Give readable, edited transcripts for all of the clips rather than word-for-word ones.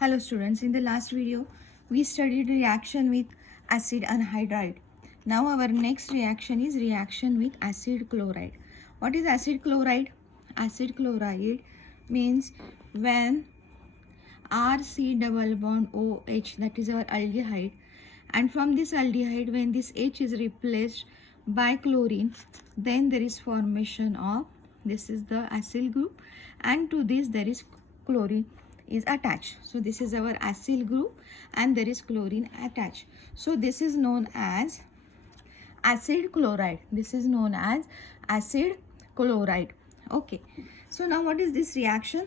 Hello students, in the last video we studied reaction with acid anhydride. Now our next reaction is reaction with acid chloride. What is acid chloride? Acid chloride means when RC double bond OH, that is our aldehyde, and from this aldehyde when this H is replaced by chlorine, then there is formation of, this is the acyl group, and to this there is chlorine is attached. So this is our acyl group and there is chlorine attached. So this is known as acid chloride. This is known as acid chloride. Okay. So now what is this reaction?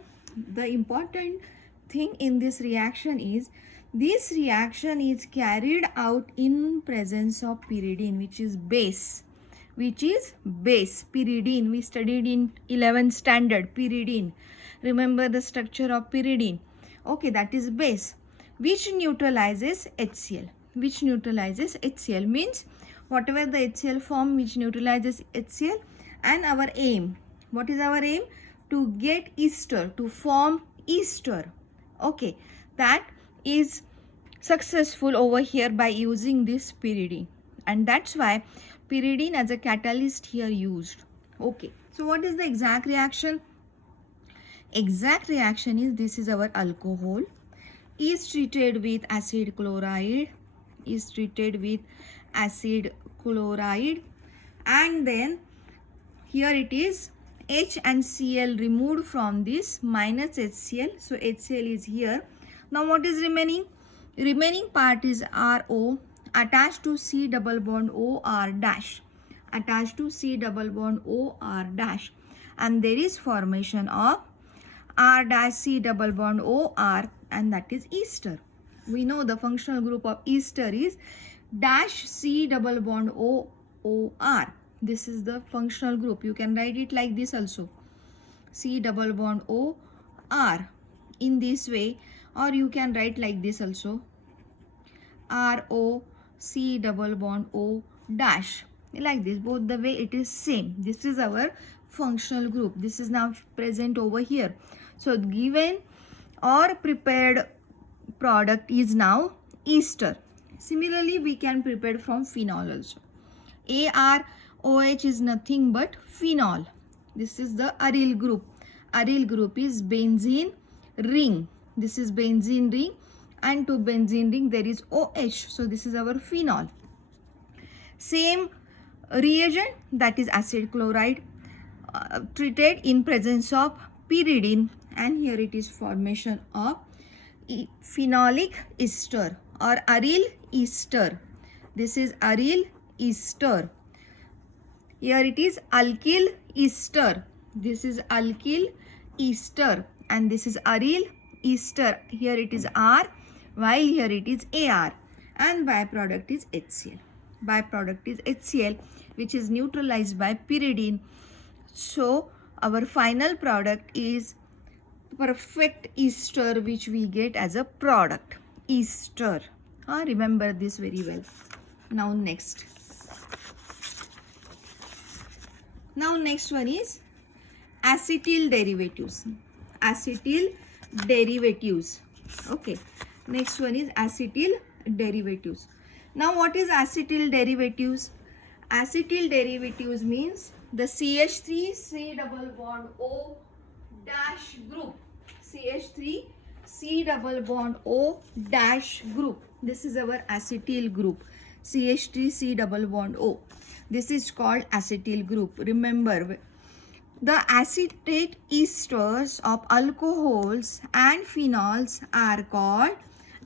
The important thing in this reaction is this reaction is carried out in presence of pyridine, which is base. Pyridine. We studied in 11th standard pyridine. Remember the structure of pyridine. Okay, that is base, which neutralizes HCl. Which neutralizes HCl means whatever the HCl form which neutralizes HCl, and our aim. What is our aim? To get ester, to form ester. Okay, that is successful over here by using this pyridine, and that's why pyridine as a catalyst here used. Okay, so what is the exact reaction? Exact reaction is, this is our alcohol is treated with acid chloride, and then here it is H and Cl removed from this minus HCl. So HCl is here. Now what is remaining? Remaining part is RO attached to C double bond OR dash. And there is formation of R dash C double bond OR, and that is ester. We know the functional group of ester is dash C double bond OR. This is the functional group. You can write it like this also. C double bond OR in this way, or you can write like this also. RO C double bond O dash. Like this, both the way it is same. This is our functional group. This is now present over here. So given or prepared product is now ester. Similarly, we can prepare from phenol also. AROH is nothing but phenol. This is the aryl group. Aryl group is benzene ring. This is benzene ring, and to benzene ring there is OH. So this is our phenol. Same reagent, that is acid chloride, treated in presence of pyridine, and here it is formation of phenolic ester or aryl ester. This is aryl ester. Here it is alkyl ester. This is alkyl ester, and this is aryl ester. Here it is R, while here it is AR, and byproduct is HCl. Which is neutralized by pyridine. So our final product is perfect ester, which we get as a product, ester. Remember this very well. Now next one is acetyl derivatives. Okay, next one is acetyl derivatives. Now what is acetyl derivatives? Acetyl derivatives means the CH3 C double bond O dash group. CH3 C double bond O dash group. This is our acetyl group. CH3 C double bond O. This is called acetyl group. Remember, the acetate esters of alcohols and phenols are called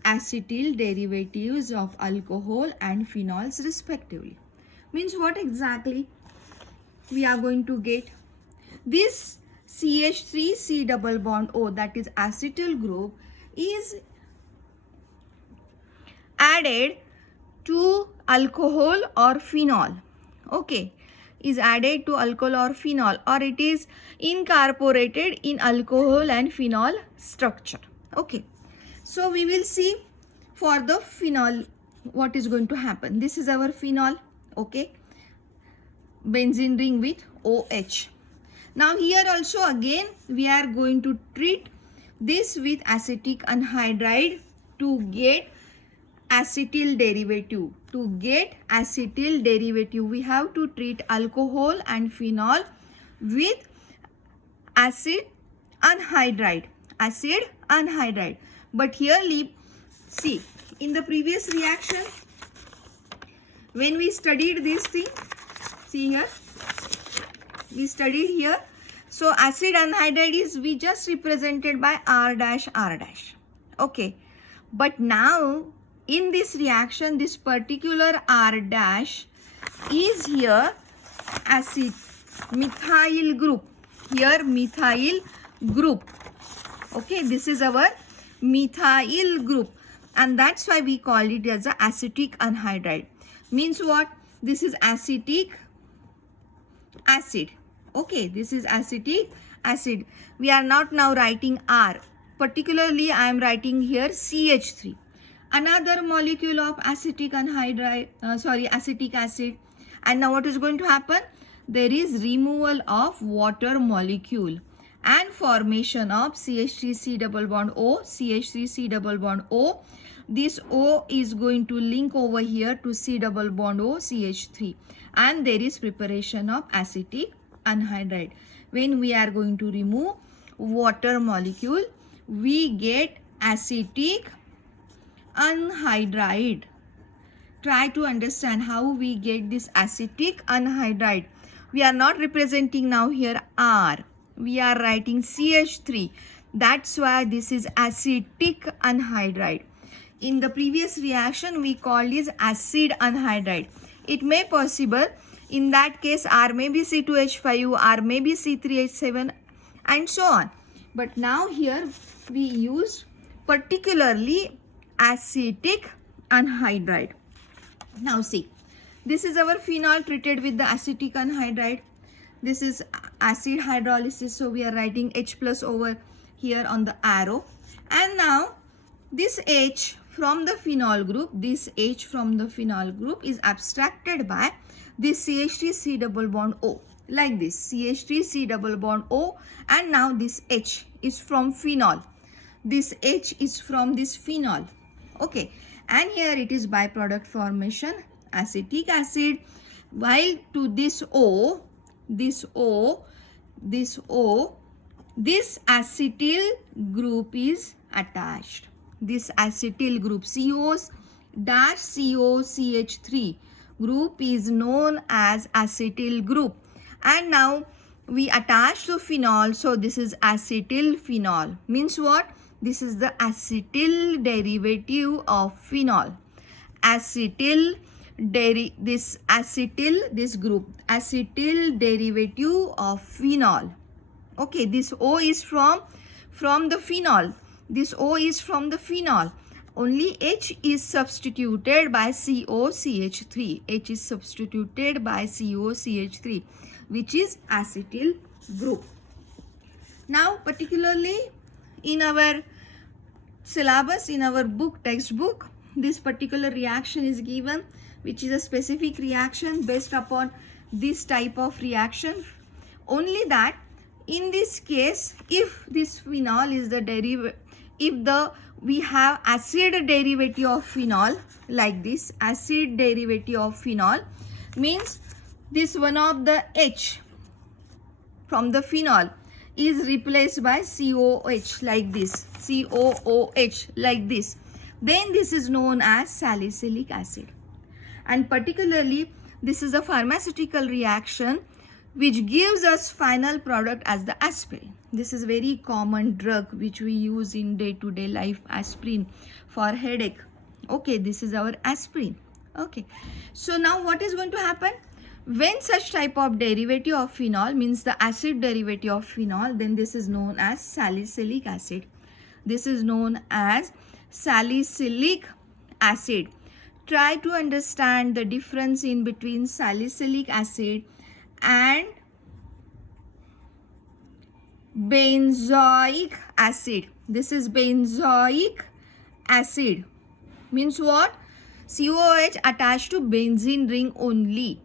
acetyl derivatives of alcohol and phenols respectively. Means what exactly we are going to get? This CH3 C double bond O, that is acetyl group, is added to alcohol or phenol. Okay, is added to alcohol or phenol, or it is incorporated in alcohol and phenol structure. Okay, so we will see for the phenol what is going to happen. This is our phenol. Okay, benzene ring with OH. Now here also again we are going to treat this with acetic anhydride to get acetyl derivative. To get acetyl derivative, we have to treat alcohol and phenol with acid anhydride. Acid anhydride. But here, see, in the previous reaction, when we studied this thing, see here, we studied here. So acid anhydride is we just represented by R dash R dash. Okay. But now in this reaction, this particular R dash is here acid methyl group. Here methyl group. Okay, this is our methyl group, and that's why we call it as a acetic anhydride. Means what? This is acetic acid. Okay, this is acetic acid. We are not now writing R. Particularly, I am writing here CH3. Another molecule of acetic anhydride, acetic acid. And now what is going to happen? There is removal of water molecule and formation of CH3C double bond O, CH3C double bond O. This O is going to link over here to C double bond O, CH3. And there is preparation of acetic anhydride. When we are going to remove water molecule, we get acetic anhydride. Try to understand how we get this acetic anhydride. We are not representing now here R. We are writing CH3. That's why this is acetic anhydride. In the previous reaction, we called this acid anhydride. It may possible. In that case, R may be C2H5, R may be C3H7, and so on. But now here we use particularly acetic anhydride. Now see, this is our phenol treated with the acetic anhydride. This is acid hydrolysis, so we are writing H plus over here on the arrow. And now this H from the phenol group, this H from the phenol group is abstracted by this CH3C double bond O, like this CH3C double bond O, and now this H is from phenol. This H is from this phenol. Okay, and here it is byproduct formation, acetic acid, while to this O, this acetyl group is attached. This acetyl group, COs dash COCH3 group is known as acetyl group. And now we attach to phenol, so this is acetyl phenol. Means what? This is the acetyl derivative of phenol. Acetyl this group, acetyl derivative of phenol. Okay, this O is from the phenol. This O is from the phenol. Only H is substituted by COCH3. H is substituted by COCH3, which is acetyl group. Now, particularly in our syllabus, in our book, textbook, this particular reaction is given, which is a specific reaction based upon this type of reaction. Only that in this case, if this phenol is the we have acid derivative of phenol, like this acid derivative of phenol, means this one of the H from the phenol is replaced by COH, like this, COOH, like this. Then this is known as salicylic acid. And particularly, this is a pharmaceutical reaction which gives us final product as the aspirin. This is very common drug which we use in day-to-day life, aspirin for headache. Okay, this is our aspirin. Okay, so now what is going to happen? When such type of derivative of phenol, means the acid derivative of phenol, then this is known as salicylic acid. This is known as salicylic acid. Try to understand the difference in between salicylic acid and benzoic acid. This is benzoic acid. Means what? COH attached to benzene ring only.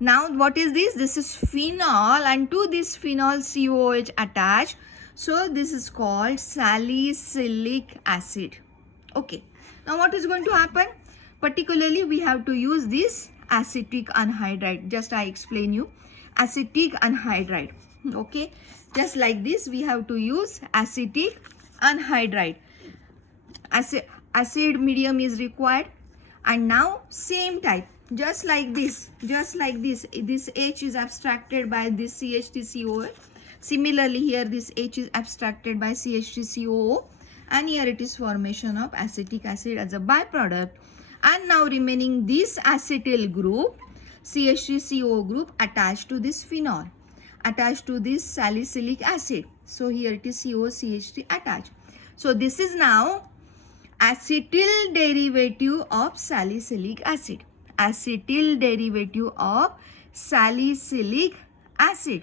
Now what is this? This is phenol, and to this phenol COH attached. So this is called salicylic acid. Okay. Now what is going to happen? Particularly we have to use this acetic anhydride. Just I explain you. Acetic anhydride. Okay. Just like this we have to use acetic anhydride. Acid medium is required. And now same type. Just like this. This H is abstracted by this CH3COO. Similarly, here this H is abstracted by CH3COO, and here it is formation of acetic acid as a byproduct. And now remaining this acetyl group, CH3COO group attached to this phenol, attached to this salicylic acid. So here it is COCH3 attached. So this is now acetyl derivative of salicylic acid. Acetyl derivative of salicylic acid.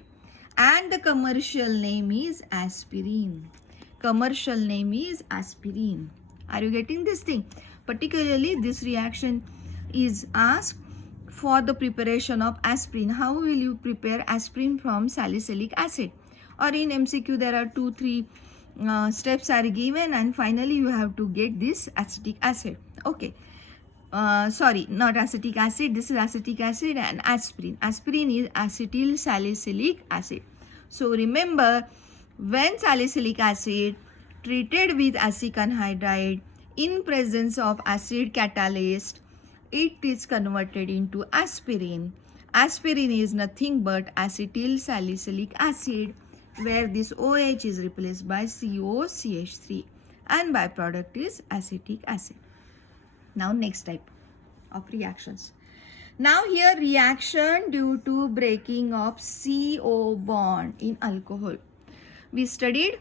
And the commercial name is aspirin. Commercial name is aspirin. Are you getting this thing? Particularly this reaction is asked for the preparation of aspirin. How will you prepare aspirin from salicylic acid? Or in MCQ there are 2-3 steps are given, and finally you have to get this acetic acid. Okay. Sorry, not acetic acid. This is acetic acid and aspirin. Aspirin is acetyl salicylic acid. So remember, when salicylic acid treated with acetic anhydride in presence of acid catalyst, it is converted into aspirin. Aspirin is nothing but acetyl salicylic acid, where this OH is replaced by COCH3 and byproduct is acetic acid. Now next type of reactions. Now here reaction due to breaking of CO bond in alcohol. We studied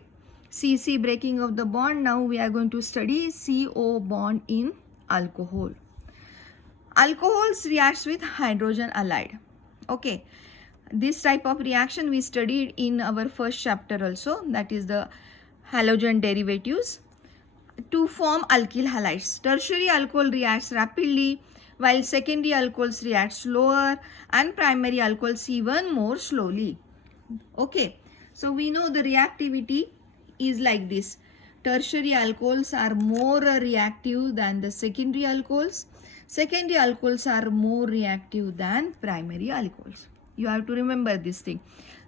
CC breaking of the bond. Now we are going to study CO bond in alcohol. Alcohols reacts with hydrogen halide. Okay. This type of reaction we studied in our first chapter also, that is the halogen derivatives, to form alkyl halides. Tertiary alcohol reacts rapidly, while secondary alcohols react slower, and primary alcohols even more slowly. Okay, so we know the reactivity is like this. Tertiary alcohols are more reactive than the secondary alcohols. Secondary alcohols are more reactive than primary alcohols. You have to remember this thing.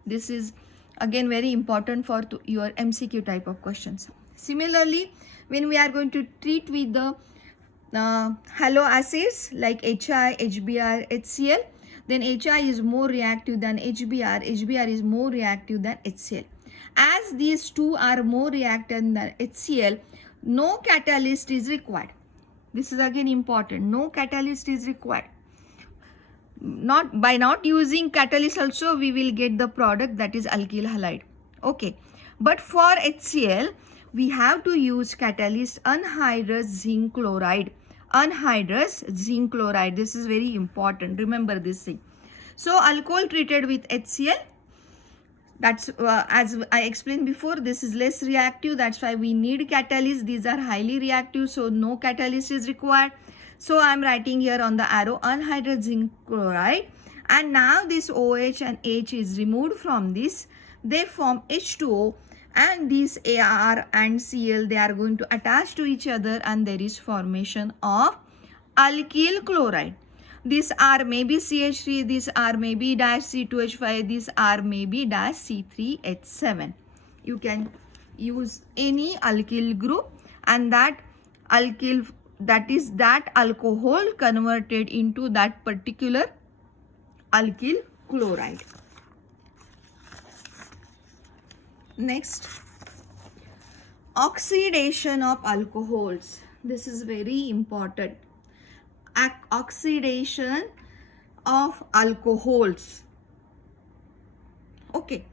This is again very important for your MCQ type of questions. Similarly, when we are going to treat with the halo acids like HI, HBr, HCl, then HI is more reactive than HBr, HBr is more reactive than HCl. As these two are more reactive than HCl, no catalyst is required. This is again important. No catalyst is required. By not using catalyst also we will get the product, that is alkyl halide. Okay, but for HCl we have to use catalyst anhydrous zinc chloride. Anhydrous zinc chloride. This is very important. Remember this thing. So alcohol treated with HCl, that's as I explained before, this is less reactive. That's why we need catalyst. These are highly reactive, so no catalyst is required. So I am writing here on the arrow anhydrous zinc chloride, and now this OH and H is removed from this. They form H2O, and these AR and Cl, they are going to attach to each other, and there is formation of alkyl chloride. This R may be CH3, this R may be dash C2H5, this R may be dash C3H7. You can use any alkyl group, and that alkyl, that is that alcohol converted into that particular alkyl chloride. Next, oxidation of alcohols. This is very important. Oxidation of alcohols. Okay,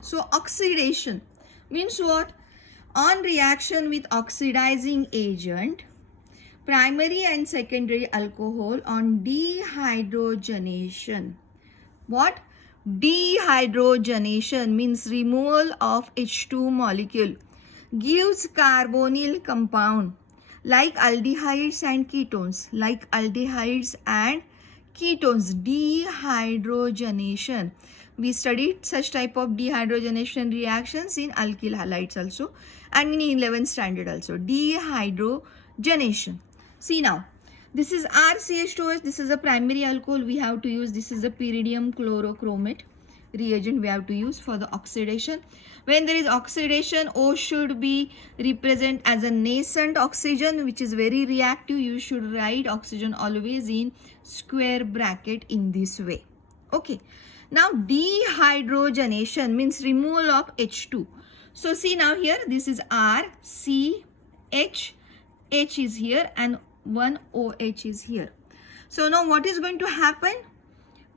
so oxidation means what? On reaction with oxidizing agent, primary and secondary alcohol on dehydrogenation. What? Dehydrogenation means removal of H2 molecule gives carbonyl compound like aldehydes and ketones. Like aldehydes and ketones. Dehydrogenation We studied such type of dehydrogenation reactions in alkyl halides also and in 11th standard also. Dehydrogenation. See now, this is RCH2OH. This is a primary alcohol we have to use. This is a pyridium chlorochromate reagent we have to use for the oxidation. When there is oxidation, O should be represent as a nascent oxygen, which is very reactive. You should write oxygen always in square bracket in this way. Okay. Now dehydrogenation means removal of H2. So see now here, this is R, C, H, H is here and one OH is here. So now what is going to happen?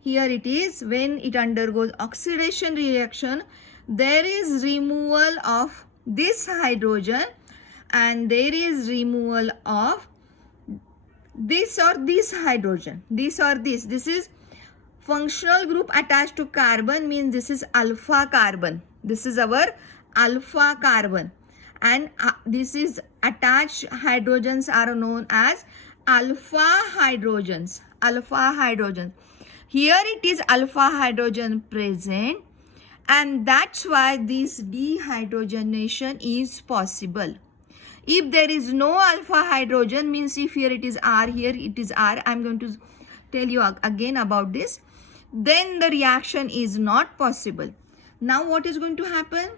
Here it is, when it undergoes oxidation reaction, there is removal of this hydrogen and there is removal of this or this hydrogen, this or this. This is functional group attached to carbon, means this is alpha carbon. This is our alpha carbon. And this is attached hydrogens are known as alpha hydrogens. Alpha hydrogens. Here it is alpha hydrogen present, and that's why this dehydrogenation is possible. If there is no alpha hydrogen, means if here it is R, here it is R, I'm going to tell you again about this, then the reaction is not possible. Now what is going to happen?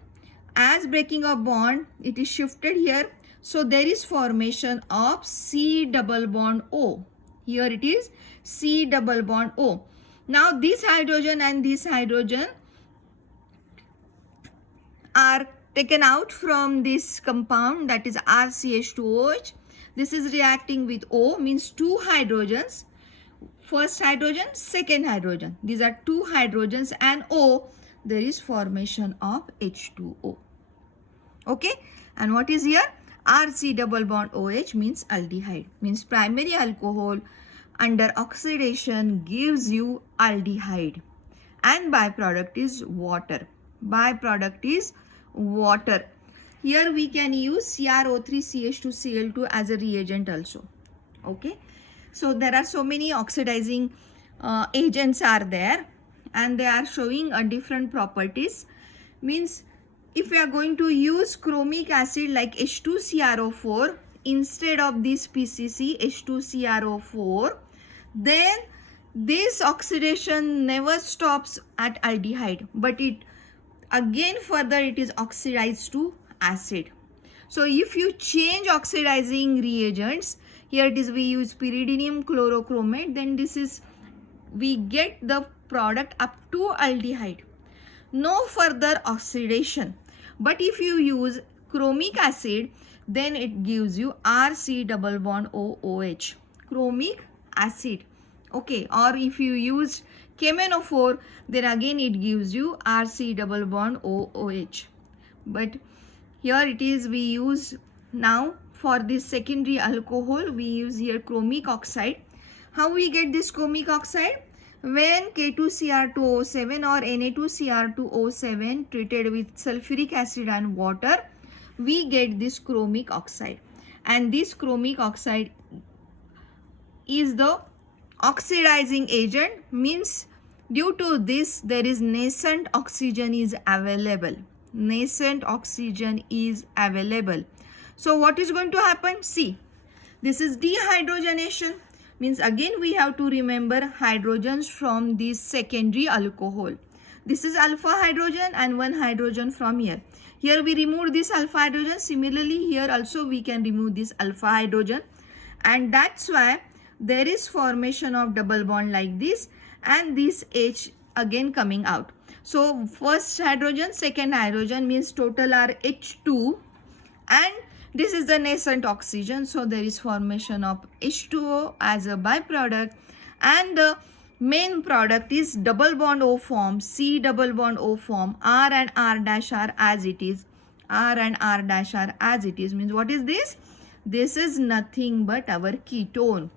As breaking of bond, it is shifted here. So there is formation of C double bond O. Here it is C double bond O. Now this hydrogen and this hydrogen are taken out from this compound, that is RCH2OH. This is reacting with O, means two hydrogens. First hydrogen, second hydrogen. These are two hydrogens and O. There is formation of H2O. Okay. And what is here? RC double bond OH means aldehyde. Means primary alcohol under oxidation gives you aldehyde. And byproduct is water. Byproduct is water. Here we can use CrO3CH2Cl2 as a reagent also. Okay. So there are so many oxidizing agents are there, and they are showing a different properties. Means if we are going to use chromic acid like H2CrO4 instead of this PCC H2CrO4, then this oxidation never stops at aldehyde, but it again further it is oxidized to acid. So if you change oxidizing reagents, here it is we use pyridinium chlorochromate, then this is we get the product up to aldehyde. No further oxidation. But if you use chromic acid, then it gives you RC double bond OOH. Chromic acid. Okay. Or if you use KMnO4, then again it gives you RC double bond OOH. But here it is we use now for this secondary alcohol, we use here chromic oxide. How we get this chromic oxide? When K2Cr2O7 or Na2Cr2O7 treated with sulfuric acid and water, we get this chromic oxide. And this chromic oxide is the oxidizing agent, means due to this there is nascent oxygen is available. Nascent oxygen is available. So what is going to happen? See, this is dehydrogenation. Means again we have to remember hydrogens from this secondary alcohol. This is alpha hydrogen and one hydrogen from here. Here we remove this alpha hydrogen. Similarly here also we can remove this alpha hydrogen. And that's why there is formation of double bond like this and this H again coming out. So first hydrogen, second hydrogen means total are H2 and this is the nascent oxygen. So there is formation of H2O as a byproduct, and the main product is double bond O form, C double bond O form, R and R dash are as it is. R and R dash are as it is. Means what is this? This is nothing but our ketone.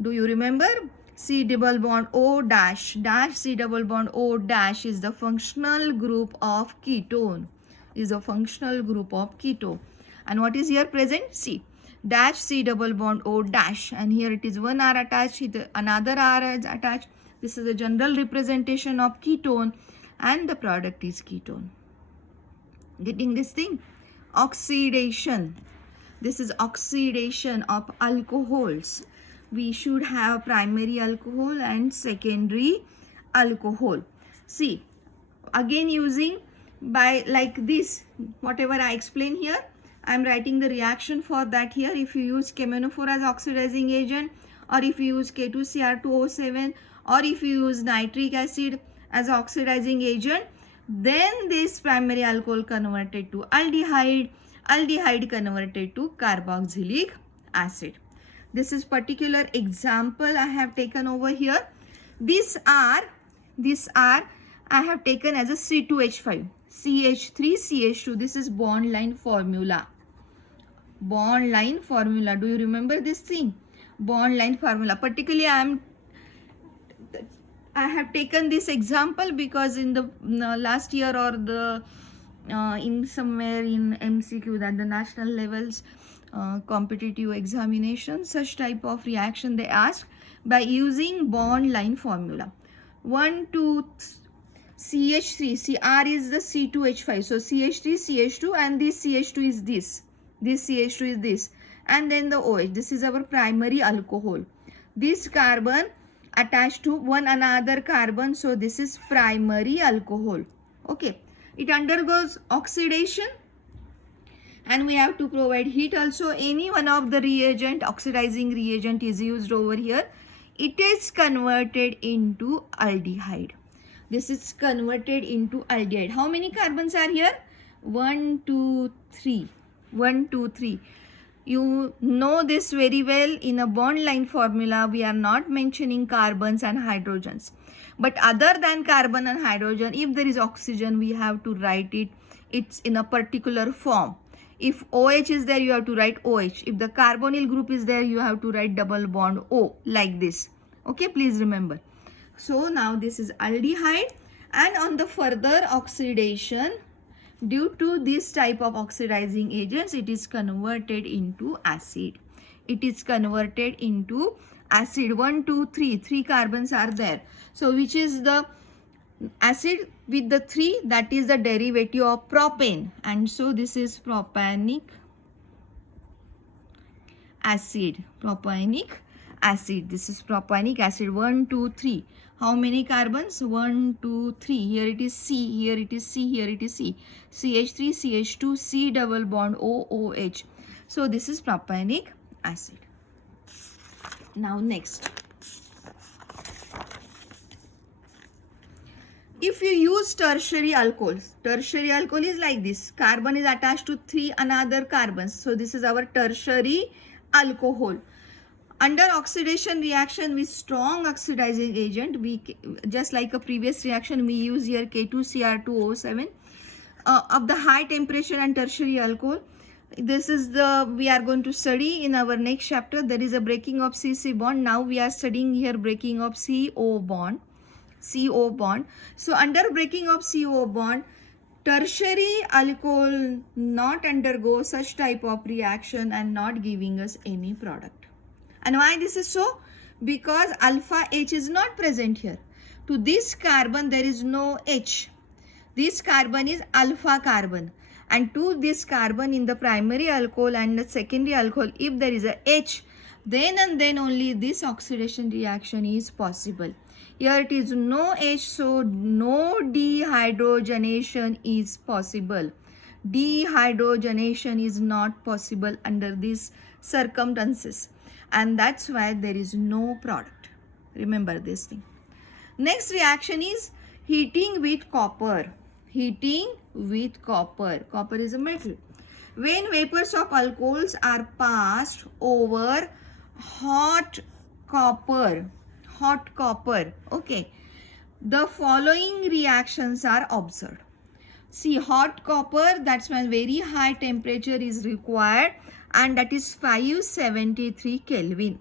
Do you remember? C double bond O dash dash C double bond O dash is the functional group of ketone. Is a functional group of ketone. And what is here present? C dash C double bond O dash, and here it is one R attached, another R is attached. This is a general representation of ketone, and the product is ketone. Getting this thing? Oxidation. This is oxidation of alcohols. We should have primary alcohol and secondary alcohol. See, again using by like this, whatever I explain here, I am writing the reaction for that here. If you use camenophore as oxidizing agent, or if you use K2Cr2O7, or if you use nitric acid as oxidizing agent, then this primary alcohol converted to aldehyde, aldehyde converted to carboxylic acid. This is particular example I have taken over here. These are I have taken as a C2H5, CH3, CH2. This is bond line formula. Bond line formula. Do you remember this thing? Bond line formula. Particularly I have taken this example because in the last year or the in somewhere in MCQ, that the national levels competitive examination, such type of reaction they asked by using bond line formula. 1, 2, CH3, Cr is the C2H5. So CH3, CH2, and this CH2 is this. This CH2 is this. And then the OH. This is our primary alcohol. This carbon attached to one another carbon. So this is primary alcohol. Okay. It undergoes oxidation. And we have to provide heat also. Any one of the reagent, oxidizing reagent is used over here. It is converted into aldehyde. This is converted into aldehyde. How many carbons are here? 1, 2, 3. 1, 2, 3. You know this very well. In a bond line formula, we are not mentioning carbons and hydrogens. But other than carbon and hydrogen, if there is oxygen, we have to write it. It's in a particular form. If OH is there, you have to write OH. If the carbonyl group is there, you have to write double bond O, like this. Okay, please remember. So now this is aldehyde, and on the further oxidation, due to this type of oxidizing agents, it is converted into acid. It is converted into acid. 1, 2, 3. 3 carbons are there. So which is the acid with the 3? That is the derivative of propane. And so this is propaneic acid. Propaneic acid. This is propaneic acid. 1, 2, 3. How many carbons? 1, 2, 3. Here it is C. Here it is C. Here it is C. CH3, CH2, C double bond O, OH. So this is propaneic acid. Now next. If you use tertiary alcohols, tertiary alcohol is like this. Carbon is attached to 3 another carbons. So this is our tertiary alcohol. Under oxidation reaction with strong oxidizing agent, we just like a previous reaction, we use here K2Cr2O7 of the high temperature and tertiary alcohol. This is the we are going to study in our next chapter. There is a breaking of CC bond. Now we are studying here breaking of CO bond. CO bond. So under breaking of CO bond, tertiary alcohol not undergo such type of reaction and not giving us any product. And why this is so? Because alpha H is not present here. To this carbon there is no H. This carbon is alpha carbon. And to this carbon in the primary alcohol and the secondary alcohol, if there is a H, then and then only this oxidation reaction is possible. Here it is no H, so no dehydrogenation is possible. Dehydrogenation is not possible under these circumstances. And that's why there is no product. Remember this thing. Next reaction is heating with copper. Heating with copper. Copper is a metal. When vapors of alcohols are passed over hot copper, okay, the following reactions are observed. See, hot copper, that's when very high temperature is required, and that is 573 Kelvin.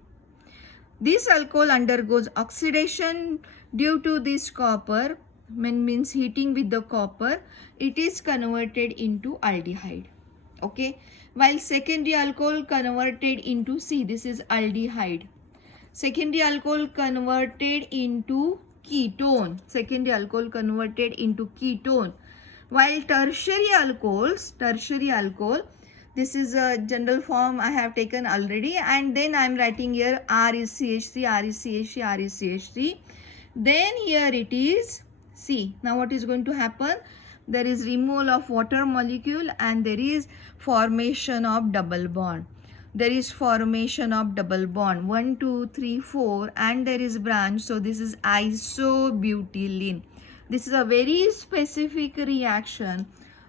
This alcohol undergoes oxidation due to this copper, means heating with the copper, it is converted into aldehyde. Okay, while secondary alcohol converted into, see, this is aldehyde. Secondary alcohol converted into ketone. Secondary alcohol converted into ketone. While tertiary alcohol, this is a general form I have taken already, and then I am writing here R is CH3, R is CH3, R is CH3. Then here it is C. Now what is going to happen? There is removal of water molecule and there is formation of double bond. There is formation of double bond 1, 2, 3, 4, and there is branch. So this is isobutylene. This is a very specific reaction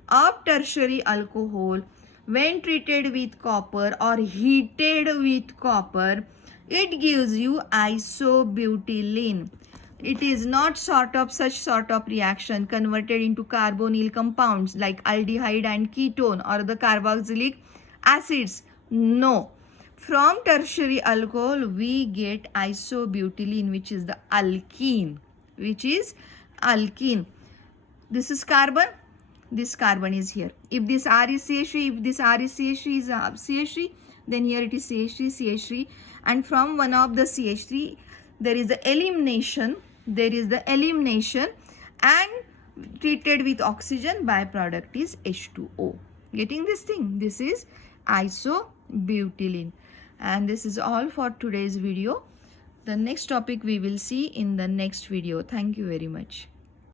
of tertiary alcohol when treated with copper or heated with copper. It gives you isobutylene. It is not such sort of reaction converted into carbonyl compounds like aldehyde and ketone or the carboxylic acids. No. From tertiary alcohol we get isobutylene, which is the alkene. This is carbon. This carbon is here. If this R is CH3, if this R is CH3 is CH3, then here it is CH3, CH3, and from one of the CH3 there is the elimination. And treated with oxygen, byproduct is H2O. Getting this thing? This is isobutylene. And this is all for today's video. The next topic we will see in the next video. Thank you very much.